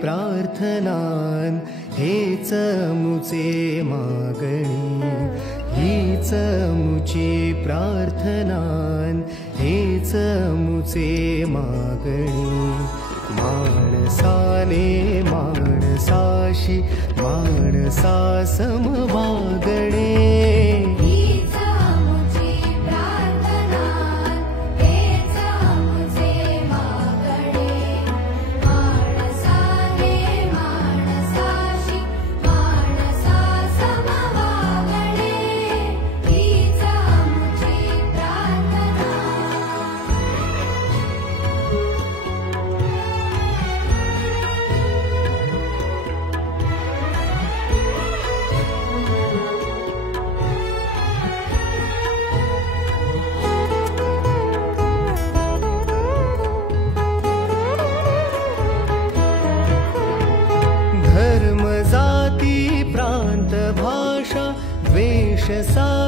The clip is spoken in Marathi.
प्रार्थनान हेच मुचे मागणी हीच मुची प्रार्थनान हेच मुचे मागणी माणसाने माणसाशी माणसा सम वागणे धर्म जाती प्रांत भाषा द्वेष सा